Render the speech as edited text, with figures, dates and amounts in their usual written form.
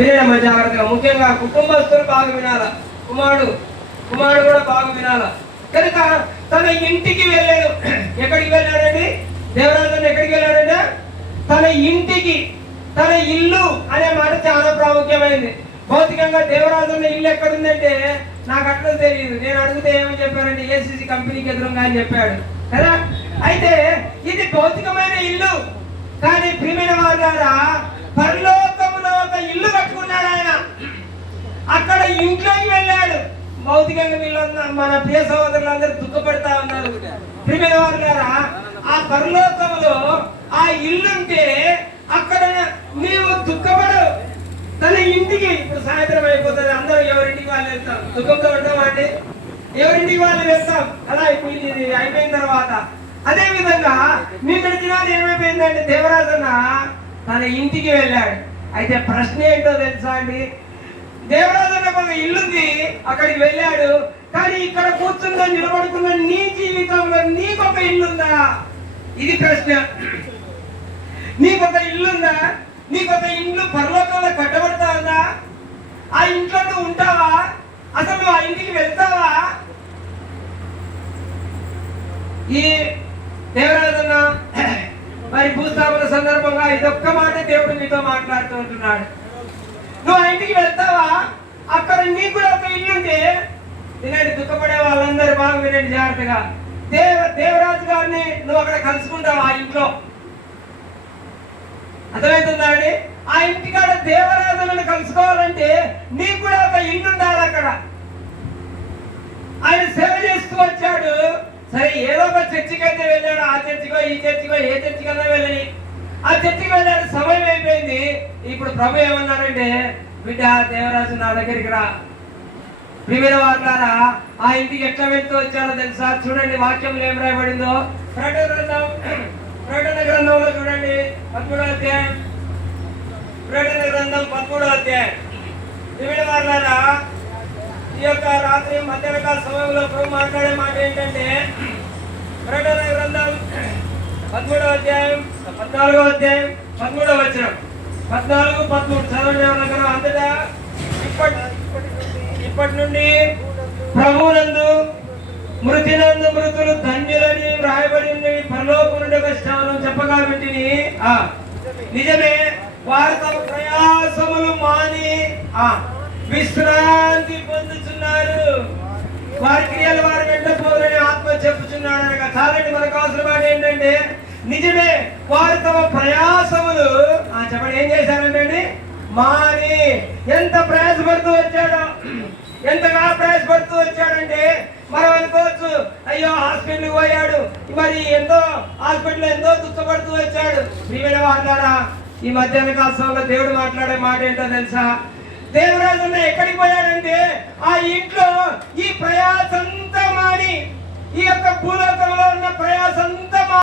వినడమ్మా జాగ్రత్తగా. ముఖ్యంగా కుటుంబస్తులు బాగా వినాల, కుమారుడు కూడా బాగా వినాల. కనుక తన ఇంటికి వెళ్ళాడు. ఎక్కడికి వెళ్ళాడండి? దేవరాజు ఎక్కడికి వెళ్ళాడంటే తన ఇంటికి. తన ఇల్లు అనే మాట చాలా ప్రాముఖ్యమైనది. భౌతికంగా దేవరాజు ఇల్లు ఎక్కడుందంటే నాకు అట్లా తెలియదు. నేను అడిగితే ఏమని చెప్పారంటే ఏసీసీ కంపెనీకి ఎదురుగా అని చెప్పాడు కదా. అయితే ఇది భౌతికమైన ఇల్లు, కానీ ప్రియమైన వారు గారా పరలోకములో ఒక ఇల్లు కట్టుకున్నాడు ఆయన. అక్కడ ఇంట్లోకి వెళ్ళాడు. భౌతికంగా వీళ్ళందరూ మన ప్రియ సహోదరులందరూ దుఃఖపడతా ఉన్నారు. ప్రియమైన వారు గారా ఆ పరలోకములో ఆ ఇల్లుంటే అక్కడ నీవు దుఃఖపడు. తన ఇంటికి ఇప్పుడు సాయంత్రం అయిపోతుంది, అందరూ ఎవరింటికి వాళ్ళు వెళ్తాం. దుఃఖంతో ఉంటామండి, ఎవరింటికి వాళ్ళు వెళ్తాం అలా. ఇప్పుడు ఇది అయిపోయిన తర్వాత అదే విధంగా నిన్నటి దినాలు ఏమైపోయిందంటే దేవరాజన్న తన ఇంటికి వెళ్ళాడు. అయితే ప్రశ్న ఏంటో తెలుసా అండి? దేవరాజన్న ఒక ఇల్లుంది, అక్కడికి వెళ్ళాడు. కానీ ఇక్కడ కూర్చుందో నిలబడుకున్న నీ జీవితంలో నీకొక ఇల్లుందా? ఇది ప్రశ్న. నీకొక ఇల్లుందా? నీకొక ఇల్లు పరలోకంలో కట్టబడతా ఉందా? ఆ ఇంట్లో నువ్వు ఉంటావా? అసలు నువ్వు ఆ ఇంటికి వెళ్తావా? ఈ దేవరాజన్న మరి భూస్థాపన సందర్భంగా ఇదొక్క మాట దేవుడు మీతో మాట్లాడుతూ ఉంటున్నాడు. నువ్వు ఆ ఇంటికి వెళ్తావా? అక్కడ నీకు కూడా ఒక ఇల్లుంటే వినండి, దుఃఖపడే వాళ్ళందరూ బాగా వినండి జాగ్రత్తగా. దేవరాజు గారిని నువ్వు అక్కడ కలుసుకుంటావు ఆ ఇంట్లో. అర్థమవుతుందా అండి? ఆ ఇంటికాడ దేవరాజులను కలుసుకోవాలంటే నీకు కూడా ఒక ఇల్లు ఉండాలి అక్కడ. ఆయన సేవ చేస్తూ వచ్చాడు. సరే ఏదో ఒక చర్చికి అయితే వెళ్ళాడు. ఆ చర్చికో ఈ చర్చికో ఏ చర్చికన్నా వెళ్ళని ఆ చర్చికి వెళ్ళాడు. సమయం అయిపోయింది. ఇప్పుడు ప్రభు ఏమన్నారంటే బిడ్డ దేవరాజు నా దగ్గరికి రా. ప్రియమైన వారులారా ఆ ఇంటికి ఎట్లా వెళ్తూ వచ్చాడో తెలుసా? చూడండి వాక్యంలో ఏం రాయబడిందో. ప్రకటన గ్రంథంలో చూడండి 13వ అధ్యాయం. ప్రకటన గ్రంథం 13వ అధ్యాయం. ప్రియమైన వారులారా ఈ యొక్క రాత్రి మధ్యాహ్నకాల సమయంలో ప్రభు మాట్లాడే మాట ఏంటంటే ప్రకటన గ్రంథం 13వ అధ్యాయం 14వ అధ్యాయం 13వ వచనం 14, 13 చదవండి. అంతటా ఇప్పటి నుండి ప్రభువునందు మృతినందు మృతులు ధన్యులని వ్రాయబడి పరలోకం నుండి ఒక స్థానం చెప్పగా వింటిని. నిజమే, వారు తమ ప్రయాసములు మాని విశ్రాంతి పొందుతున్నారు. వారి క్రియలు వారి వెంట పోదని ఆత్మ చెప్పుచున్నాడు అనగా. చాలండి, మనకు అవసరం మాట ఏంటంటే నిజమే, వారు తమ ప్రయాసములు చెప్పండి ఏం చేశారంటే మాని. ఎంత ప్రయాసపడుతూ వచ్చాడో, ఎంతగా ప్రయాసపడుతూ వచ్చాడంటే మనం అనుకోవచ్చు అయ్యో హాస్పిటల్కి పోయాడు, మరి హాస్పిటల్ ఎంతో దుఃఖపడుతూ వచ్చాడు. ప్రియమైన వారులారా ఈ మధ్యాహ్న కాలంలో దేవుడు మాట్లాడే మాట ఏంటో తెలుసా? దేవరాజు ఎక్కడికి పోయాడంటే ఆ ఇంట్లో ఈ ప్రయాసంతా మాని, ఈ యొక్క భూలోక